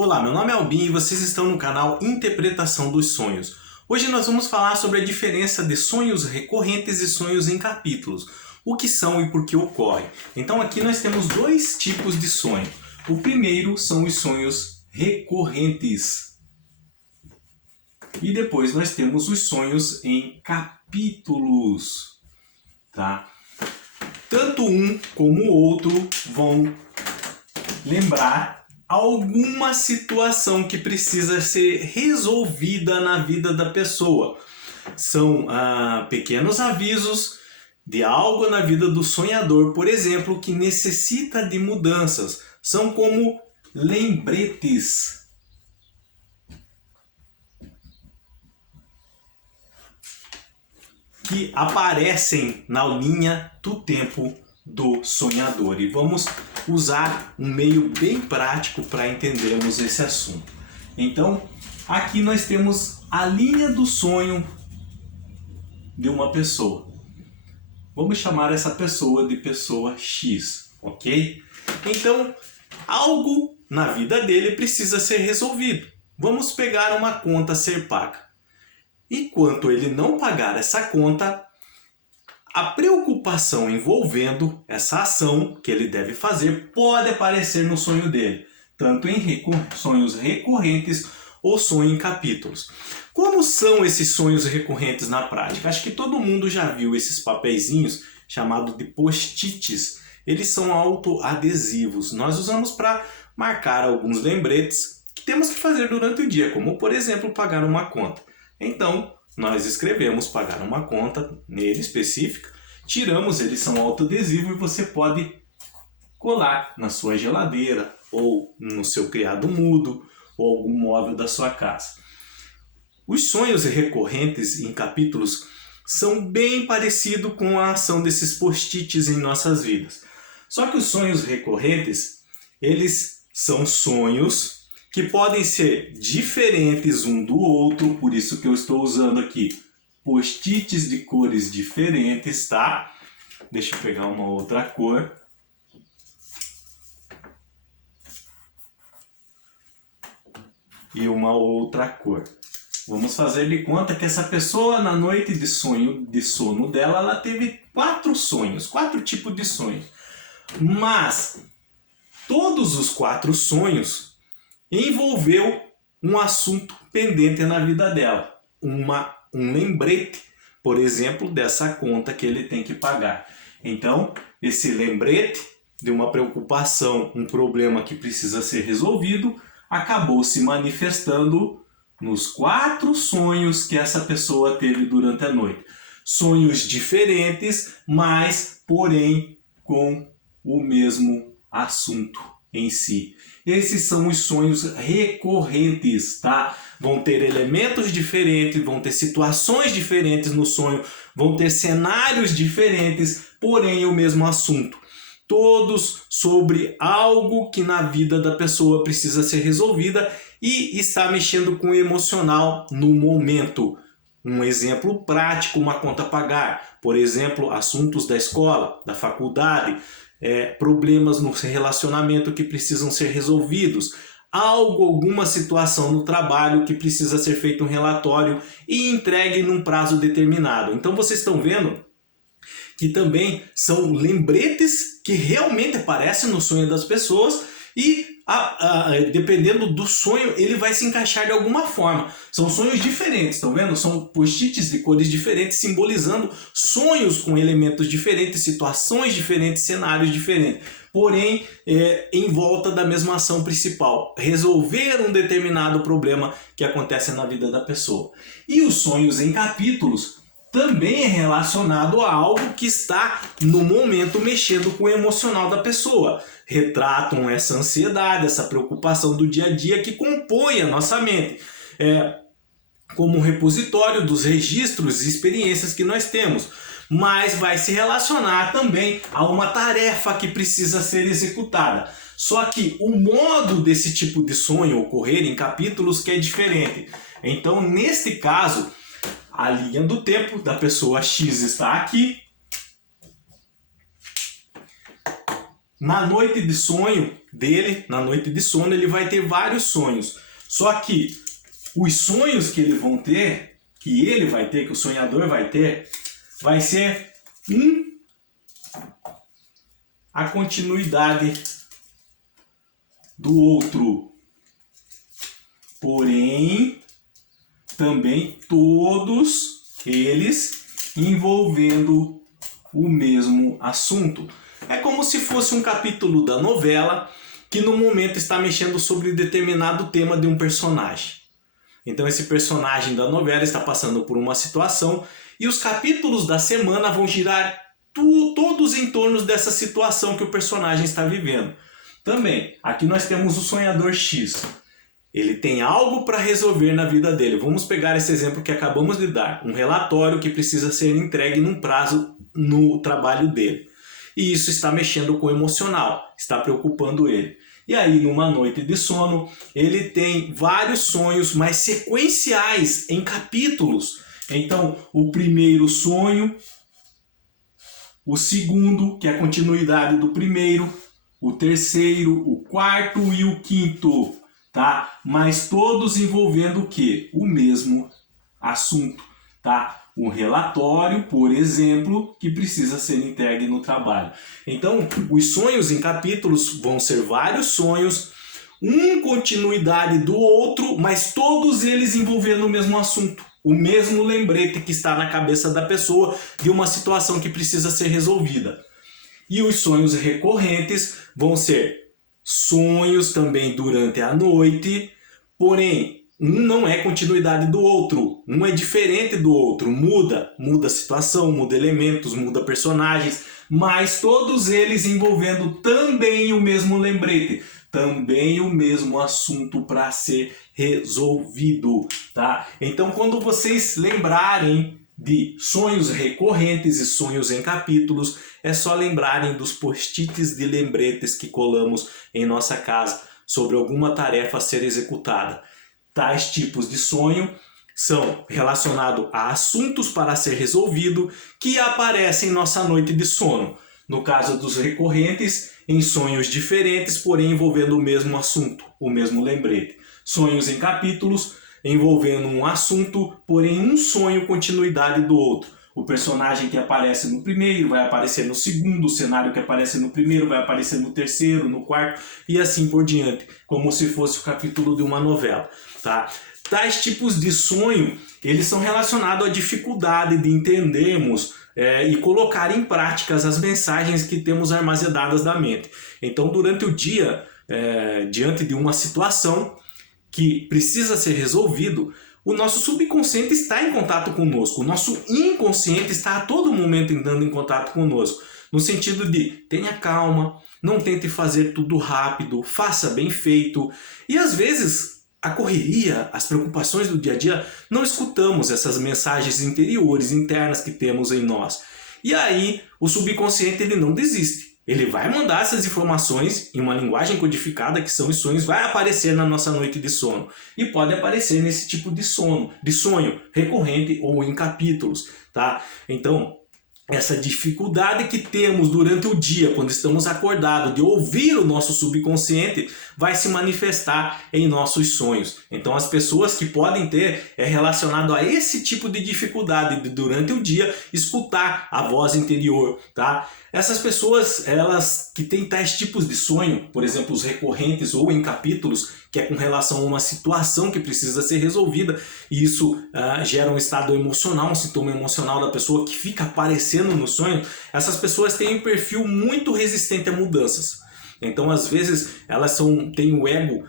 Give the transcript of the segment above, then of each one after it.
Olá, meu nome é Albin e vocês estão no canal Interpretação dos Sonhos. Hoje nós vamos falar sobre a diferença de sonhos recorrentes e sonhos em capítulos, o que são e por que ocorrem. Então aqui nós temos dois tipos de sonho. O primeiro são os sonhos recorrentes. E depois nós temos os sonhos em capítulos, tá? Tanto um como o outro vão lembrar alguma situação que precisa ser resolvida na vida da pessoa. São pequenos avisos de algo na vida do sonhador, por exemplo, que necessita de mudanças. São como lembretes. Que aparecem na linha do tempo do sonhador. E vamos usar um meio bem prático para entendermos esse assunto. Então, aqui nós temos a linha do sonho de uma pessoa. Vamos chamar essa pessoa de pessoa X, ok? Então, algo na vida dele precisa ser resolvido. Vamos pegar uma conta a ser paga. Enquanto ele não pagar essa conta, a preocupação envolvendo essa ação que ele deve fazer pode aparecer no sonho dele, tanto em sonhos recorrentes ou sonho em capítulos. Como são esses sonhos recorrentes na prática? Acho que todo mundo já viu esses papeizinhos chamados de post-its. Eles são autoadesivos. Nós usamos para marcar alguns lembretes que temos que fazer durante o dia, como por exemplo pagar uma conta. Então, nós escrevemos pagar uma conta nele específica, tiramos, eles são autoadesivos e você pode colar na sua geladeira ou no seu criado mudo ou algum móvel da sua casa. Os sonhos recorrentes em capítulos são bem parecidos com a ação desses post-its em nossas vidas. Só que os sonhos recorrentes, eles são sonhos que podem ser diferentes um do outro, por isso que eu estou usando aqui post-its de cores diferentes, tá? Deixa eu pegar uma outra cor. E uma outra cor. Vamos fazer de conta que essa pessoa, na noite de sono dela, ela teve 4 sonhos, 4 tipos de sonhos. Mas todos os 4 sonhos envolveu um assunto pendente na vida dela, um lembrete, por exemplo, dessa conta que ele tem que pagar. Então, esse lembrete de uma preocupação, um problema que precisa ser resolvido, acabou se manifestando nos 4 sonhos que essa pessoa teve durante a noite. Sonhos diferentes, mas, porém, com o mesmo assunto em si. Esses são os sonhos recorrentes, tá? Vão ter elementos diferentes, vão ter situações diferentes no sonho, vão ter cenários diferentes, porém o mesmo assunto. Todos sobre algo que na vida da pessoa precisa ser resolvida e está mexendo com o emocional no momento. Um exemplo prático, uma conta a pagar. Por exemplo, assuntos da escola, da faculdade, problemas no relacionamento que precisam ser resolvidos, alguma situação no trabalho que precisa ser feito um relatório e entregue num prazo determinado. Então vocês estão vendo que também são lembretes que realmente aparecem no sonho das pessoas e dependendo do sonho ele vai se encaixar de alguma forma. São sonhos diferentes, estão vendo? São post-its de cores diferentes simbolizando sonhos com elementos diferentes, situações diferentes, cenários diferentes. Porém, em volta da mesma ação principal, resolver um determinado problema que acontece na vida da pessoa. E os sonhos em capítulos também é relacionado a algo que está no momento mexendo com o emocional da pessoa. Retratam essa ansiedade, essa preocupação do dia a dia que compõe a nossa mente. Como um repositório dos registros e experiências que nós temos. Mas vai se relacionar também a uma tarefa que precisa ser executada. Só que o modo desse tipo de sonho ocorrer em capítulos que é diferente. Então, neste caso, a linha do tempo da pessoa X está aqui. na noite de sonho dele, na noite de sono, ele vai ter vários sonhos. Só que os sonhos que ele vai ter, que o sonhador vai ter, vai ser a continuidade do outro. Porém, também todos eles envolvendo o mesmo assunto. É como se fosse um capítulo da novela que no momento está mexendo sobre determinado tema de um personagem. Então esse personagem da novela está passando por uma situação e os capítulos da semana vão girar todos em torno dessa situação que o personagem está vivendo. Também, aqui nós temos o sonhador X. Ele tem algo para resolver na vida dele. Vamos pegar esse exemplo que acabamos de dar. Um relatório que precisa ser entregue num prazo no trabalho dele. E isso está mexendo com o emocional, está preocupando ele. E aí, numa noite de sono, ele tem vários sonhos, mas sequenciais, em capítulos. Então, o primeiro sonho, o segundo, que é a continuidade do primeiro, o terceiro, o quarto e o quinto, tá? Mas todos envolvendo o quê? O mesmo assunto, tá? Um relatório, por exemplo, que precisa ser entregue no trabalho. Então, os sonhos em capítulos vão ser vários sonhos, continuidade do outro, mas todos eles envolvendo o mesmo assunto. O mesmo lembrete que está na cabeça da pessoa de uma situação que precisa ser resolvida. E os sonhos recorrentes vão ser sonhos também durante a noite, porém, um não é continuidade do outro, um é diferente do outro, muda a situação, muda elementos, muda personagens, mas todos eles envolvendo também o mesmo lembrete, também o mesmo assunto para ser resolvido, tá? Então, quando vocês lembrarem de sonhos recorrentes e sonhos em capítulos, é só lembrarem dos post-its de lembretes que colamos em nossa casa sobre alguma tarefa a ser executada. Tais tipos de sonho são relacionados a assuntos para ser resolvido que aparecem em nossa noite de sono. No caso dos recorrentes, em sonhos diferentes, porém envolvendo o mesmo assunto, o mesmo lembrete. Sonhos em capítulos, envolvendo um assunto, porém um sonho continuidade do outro. O personagem que aparece no primeiro vai aparecer no segundo, o cenário que aparece no primeiro vai aparecer no terceiro, no quarto e assim por diante, como se fosse o capítulo de uma novela, tá? Tais tipos de sonho, eles são relacionados à dificuldade de entendermos e colocar em prática as mensagens que temos armazenadas na mente. Então, durante o dia, diante de uma situação que precisa ser resolvido, o nosso subconsciente está em contato conosco, o nosso inconsciente está a todo momento entrando em contato conosco, no sentido de tenha calma, não tente fazer tudo rápido, faça bem feito. E às vezes a correria, as preocupações do dia a dia, não escutamos essas mensagens interiores, internas que temos em nós. E aí o subconsciente ele não desiste. Ele vai mandar essas informações em uma linguagem codificada, que são os sonhos, vai aparecer na nossa noite de sono. E pode aparecer nesse tipo de sonho recorrente ou em capítulos, tá? Então, essa dificuldade que temos durante o dia, quando estamos acordados, de ouvir o nosso subconsciente, vai se manifestar em nossos sonhos. Então, as pessoas que podem ter relacionado a esse tipo de dificuldade de, durante o dia, escutar a voz interior, tá? Essas pessoas, elas que têm tais tipos de sonho, por exemplo, os recorrentes ou em capítulos, que é com relação a uma situação que precisa ser resolvida, e isso gera um estado emocional, um sintoma emocional da pessoa que fica aparecendo no sonho. Essas pessoas têm um perfil muito resistente a mudanças. Então, às vezes, elas têm o ego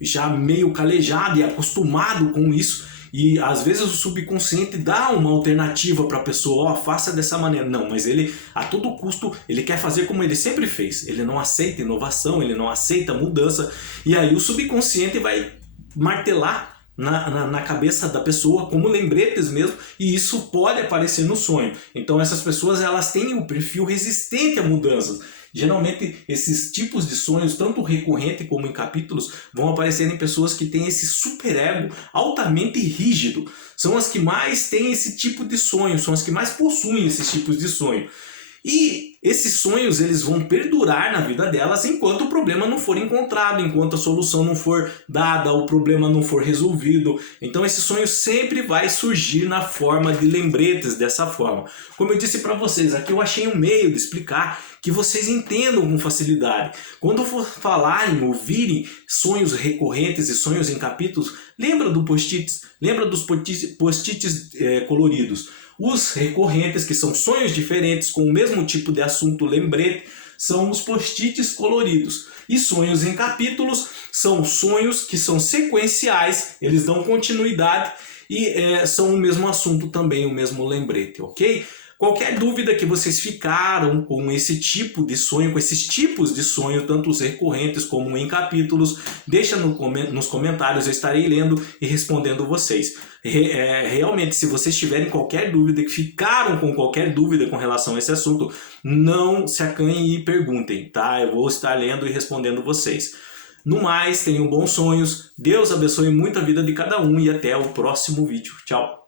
já meio calejado e acostumado com isso. E às vezes o subconsciente dá uma alternativa para a pessoa, faça dessa maneira. Não, mas ele, a todo custo, ele quer fazer como ele sempre fez. Ele não aceita inovação, ele não aceita mudança. E aí o subconsciente vai martelar na cabeça da pessoa, como lembretes mesmo, e isso pode aparecer no sonho. Então essas pessoas, elas têm um perfil resistente a mudanças. Geralmente esses tipos de sonhos, tanto recorrente como em capítulos, vão aparecer em pessoas que têm esse superego altamente rígido. São as que mais têm esse tipo de sonho, são as que mais possuem esses tipos de sonho. E esses sonhos eles vão perdurar na vida delas enquanto o problema não for encontrado, enquanto a solução não for dada, o problema não for resolvido. Então esse sonho sempre vai surgir na forma de lembretes dessa forma. Como eu disse para vocês, aqui eu achei um meio de explicar que vocês entendam com facilidade. Quando eu for falar em ouvirem sonhos recorrentes e sonhos em capítulos, lembra do post-its, lembra dos post-its coloridos. Os recorrentes, que são sonhos diferentes com o mesmo tipo de assunto, lembrete, são os post-its coloridos. E sonhos em capítulos são sonhos que são sequenciais, eles dão continuidade e são o mesmo assunto também, o mesmo lembrete, ok? Qualquer dúvida que vocês ficaram com esse tipo de sonho, com esses tipos de sonho, tanto os recorrentes como em capítulos, deixa nos comentários, eu estarei lendo e respondendo vocês. Realmente, se vocês tiverem qualquer dúvida, que ficaram com qualquer dúvida com relação a esse assunto, não se acanhem e perguntem, tá? Eu vou estar lendo e respondendo vocês. No mais, tenham bons sonhos, Deus abençoe muito a vida de cada um e até o próximo vídeo. Tchau!